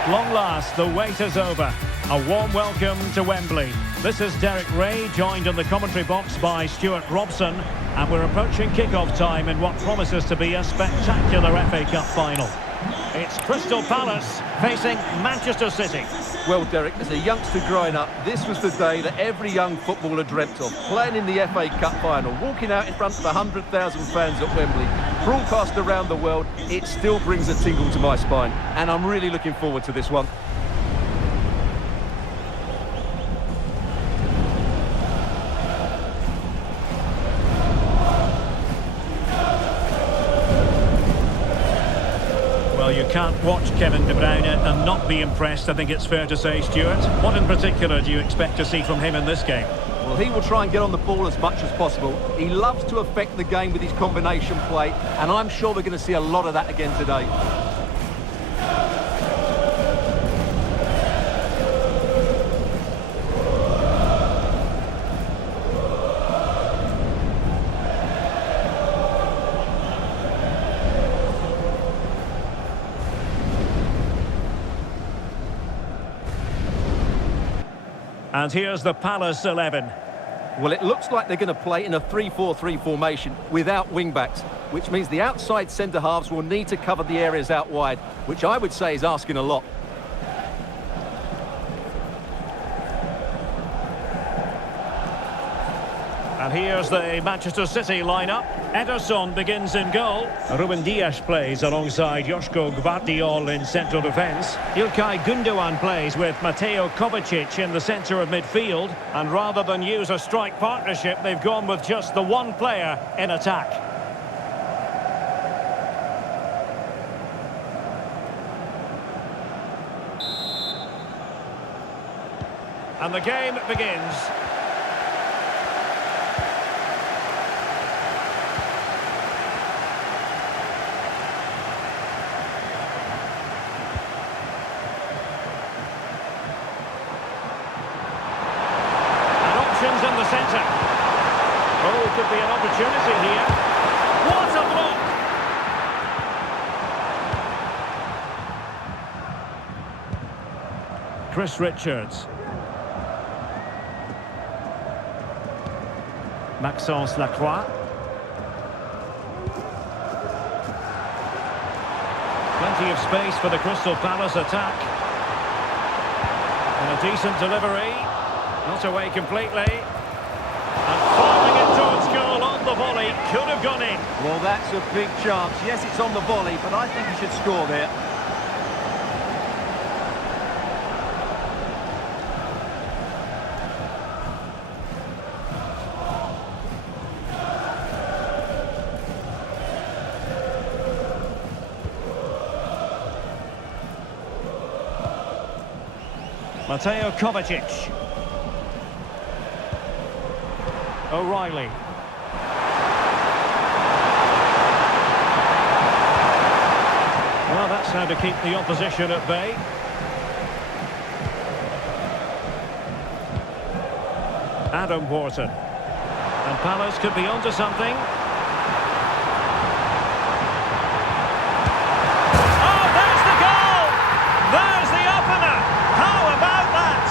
At long last, the wait is over. A warm welcome to Wembley. This is Derek Ray, joined in the commentary box by Stuart Robson, and we're approaching kick-off time in what promises to be a spectacular FA Cup final. It's Crystal Palace facing Manchester City. Well, Derek, as a youngster growing up, this was the day that every young footballer dreamt of. Playing in the FA Cup final, walking out in front of 100,000 fans at Wembley, broadcast around the world, it still brings a tingle to my spine. And I'm really looking forward to this one. Well, you can't watch Kevin De Bruyne and not be impressed, I think it's fair to say, Stuart. What in particular do you expect to see from him in this game? Well, he will try and get on the ball as much as possible. He loves to affect the game with his combination play, and I'm sure we're going to see a lot of that again today. And here's the Palace 11. Well, it looks like they're going to play in a 3-4-3 formation without wing-backs, which means the outside centre-halves will need to cover the areas out wide, which I would say is asking a lot. And here's the Manchester City lineup. Ederson begins in goal. Ruben Dias plays alongside Joško Gvardiol in central defence. İlkay Gündoğan plays with Mateo Kovacic in the centre of midfield. And rather than use a strike partnership, they've gone with just the one player in attack. And the game begins. In the centre. Oh, could be an opportunity here. What a block! Chris Richards. Maxence Lacroix. Plenty of space for the Crystal Palace attack. And a decent delivery. Not away completely. And firing it towards goal on the volley. Could have gone in. Well, that's a big chance. Yes, it's on the volley, but I think he should score there. Mateo Kovacic. O'Reilly. Well, that's how to keep the opposition at bay. Adam Wharton. And Palace could be onto something. Oh, there's the goal! There's the opener! How about that?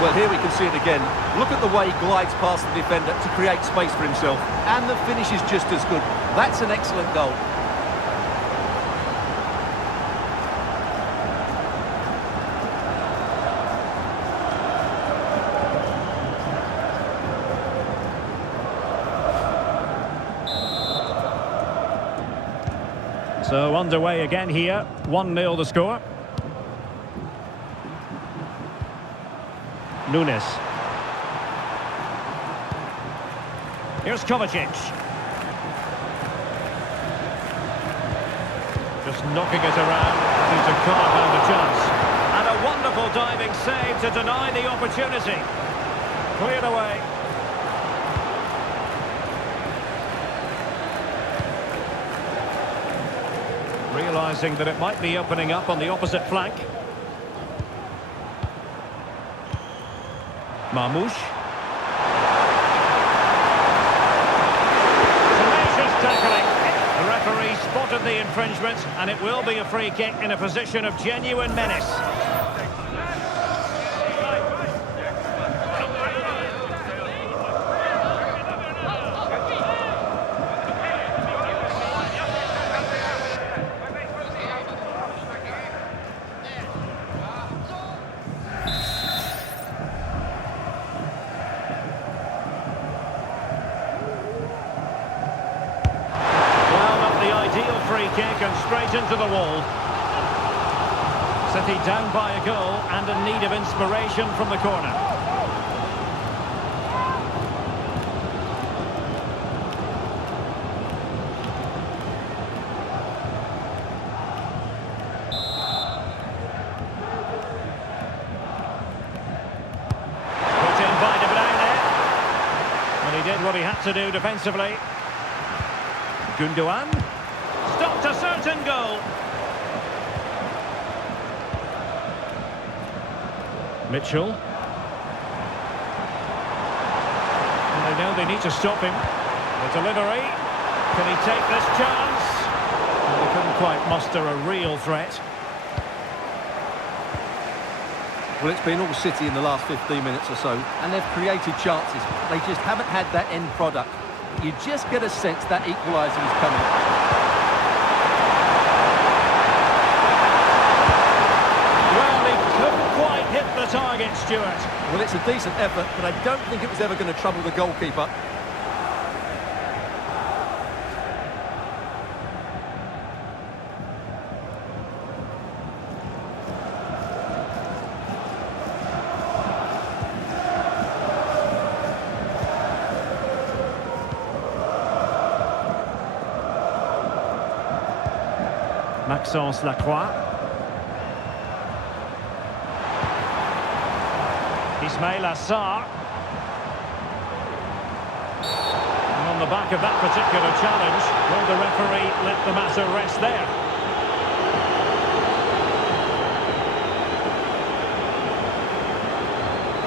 Well, here we can see it again. Look at the way he glides past the defender to create space for himself. And the finish is just as good. That's an excellent goal. So underway again here. 1-0 the score. Nunes. Here's Kovacic. Just knocking it around. Seems to carve out a chance. And a wonderful diving save to deny the opportunity. Cleared away. Realising that it might be opening up on the opposite flank. Marmoush. the infringement, and it will be a free kick in a position of genuine menace. Free kick and straight into the wall. City down by a goal and in need of inspiration from the corner. Put in by De Bruyne. And he did what he had to do defensively. Gundogan. Stopped a certain goal. Mitchell. And they know they need to stop him. The delivery. Can he take this chance? And they couldn't quite muster a real threat. Well, it's been all City in the last 15 minutes or so, and they've created chances. They just haven't had that end product. You just get a sense that equaliser is coming. Hit the target, Stuart. Well, it's a decent effort, but I don't think it was ever going to trouble the goalkeeper. Maxence Lacroix. Ismail Assar. And on the back of that particular challenge, will the referee let the matter rest there?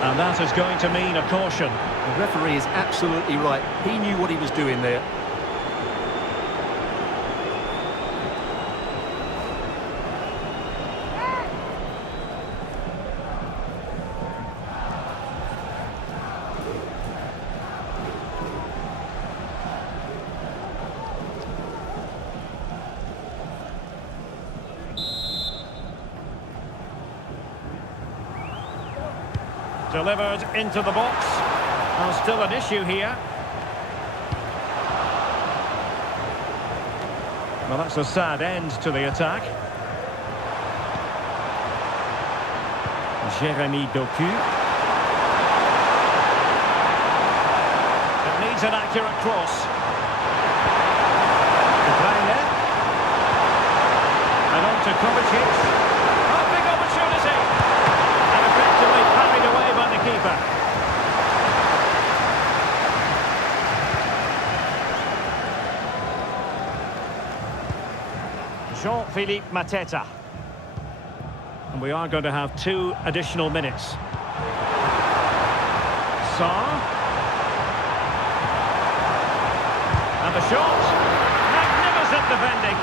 And that is going to mean a caution. The referee is absolutely right. He knew what he was doing there. Delivered into the box. And still an issue here. Well, that's a sad end to the attack. Jérémy Doku. It needs an accurate cross. De Bruyne. And on to Kovacic. A big opportunity. And effectively parried away by the keeper. Jean-Philippe Mateta. And we are going to have 2 additional minutes. Sarr. And the shot. Magnificent defending.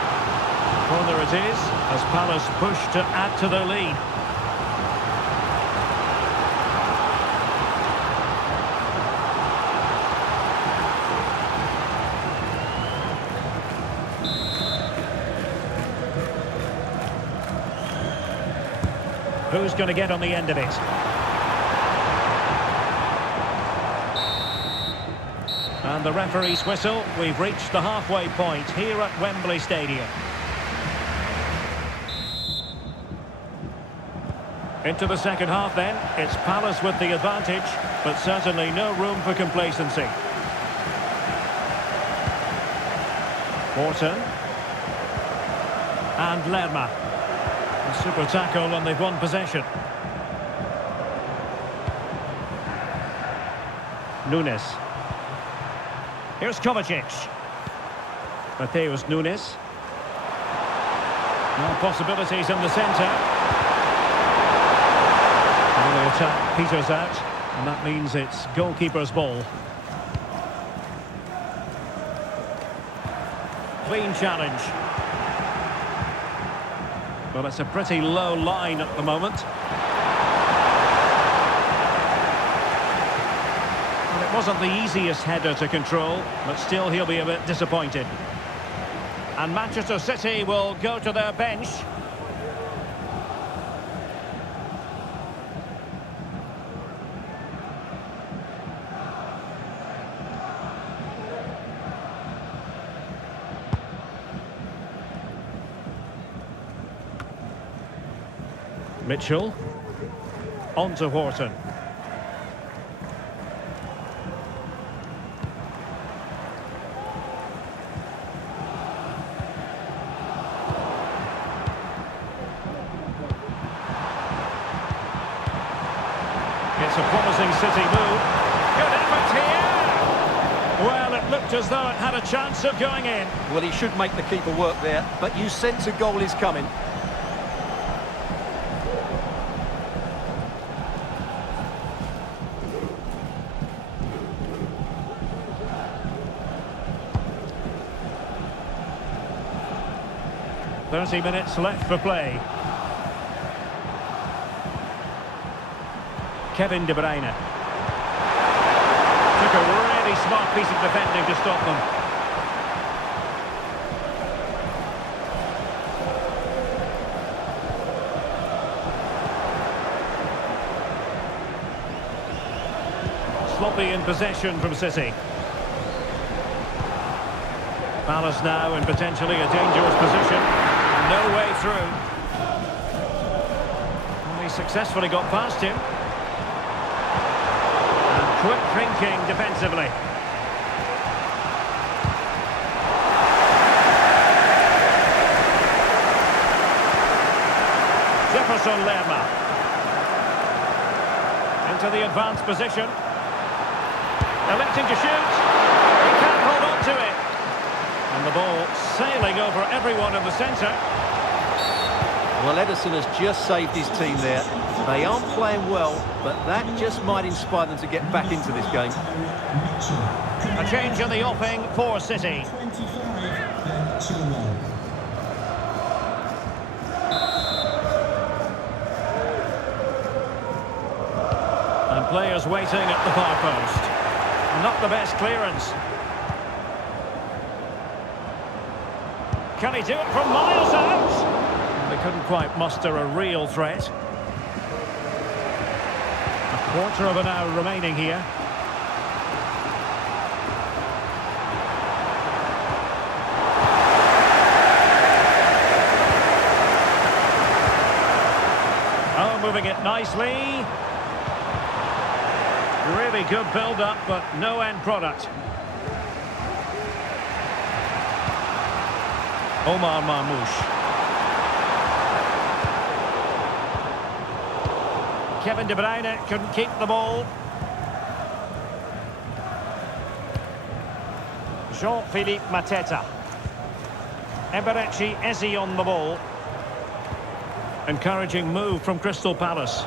Corner it is, as Palace push to add to their lead. Who's going to get on the end of it? And the referee's whistle. We've reached the halfway point here at Wembley Stadium. Into the second half then. It's Palace with the advantage, but certainly no room for complacency. Morton. And Lerma. A super tackle and they've won possession. Nunes. Here's Kovacic. Mateus Nunes. More possibilities in the centre. And the attack peters out, and that means it's goalkeeper's ball. Clean challenge. Well, it's a pretty low line at the moment. Well, it wasn't the easiest header to control, but still he'll be a bit disappointed. And Manchester City will go to their bench. Mitchell. On to Wharton. It's a promising City move. Good effort here! Well, it looked as though it had a chance of going in. Well, he should make the keeper work there, but you sense a goal is coming. "30 minutes left for play." Kevin De Bruyne. Took a really smart piece of defending to stop them. Sloppy in possession from City. Palace now in potentially a dangerous position. No way through. And he successfully got past him. And quick thinking defensively. Jefferson Lerma. Into the advanced position. Electing to shoot. He can't hold on to it. And the ball sailing over everyone in the centre. Well, Ederson has just saved his team there. They aren't playing well, but that just might inspire them to get back into this game. A change in the offing for City. And players waiting at the far post. Not the best clearance. Can he do it from miles out? They couldn't quite muster a real threat. A quarter of an hour remaining here. Oh, moving it nicely. Really good build-up, but no end product. Omar Marmoush. Kevin De Bruyne couldn't keep the ball. Jean-Philippe Mateta. Eberechi Eze on the ball. Encouraging move from Crystal Palace,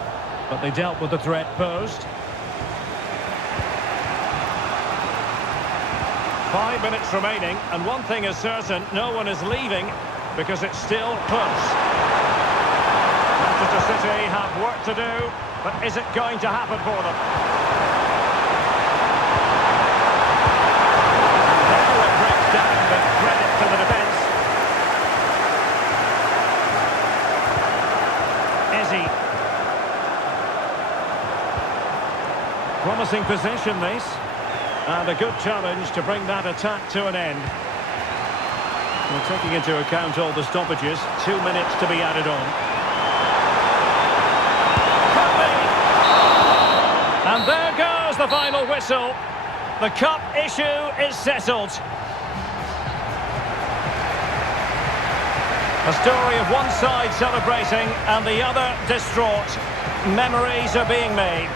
but they dealt with the threat posed. 5 minutes remaining, and one thing is certain, no one is leaving because it's still close. Manchester City have work to do, but is it going to happen for them? Now it breaks down, but credit to the defence. Eze. Promising possession, this. And a good challenge to bring that attack to an end. Well, taking into account all the stoppages, 2 minutes to be added on. And there goes the final whistle. The cup issue is settled. A story of one side celebrating and the other distraught. Memories are being made.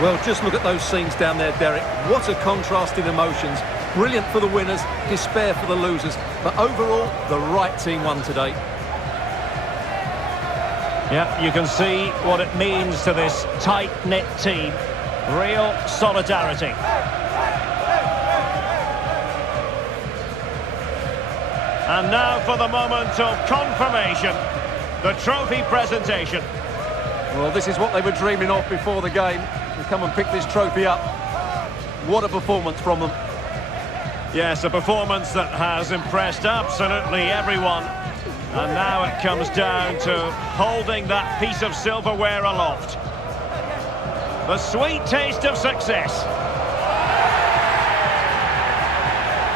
Well, just look at those scenes down there, Derek. What a contrast in emotions. Brilliant for the winners, despair for the losers. But overall, the right team won today. Yeah, you can see what it means to this tight-knit team. Real solidarity. And now for the moment of confirmation. The trophy presentation. Well, this is what they were dreaming of before the game. To come and pick this trophy up. What a performance from them. Yes, a performance that has impressed absolutely everyone. And now it comes down to holding that piece of silverware aloft. The sweet taste of success.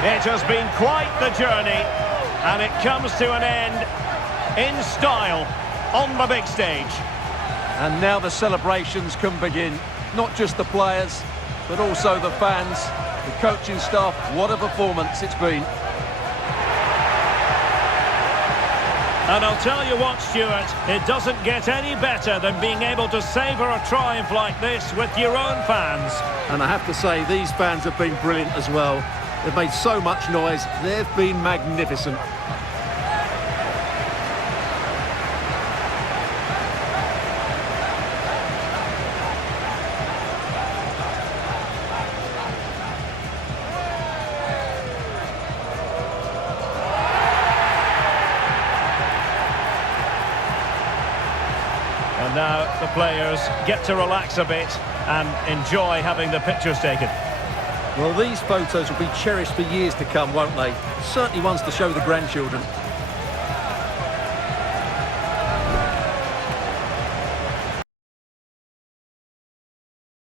It has been quite the journey, and it comes to an end in style on the big stage. And now the celebrations can begin. Not just the players, but also the fans, the coaching staff. What a performance it's been. And I'll tell you what, Stuart, it doesn't get any better than being able to savour a triumph like this with your own fans. And I have to say, these fans have been brilliant as well. They've made so much noise. They've been magnificent. And now the players get to relax a bit and enjoy having the pictures taken. Well, these photos will be cherished for years to come, won't they? Certainly ones to show the grandchildren.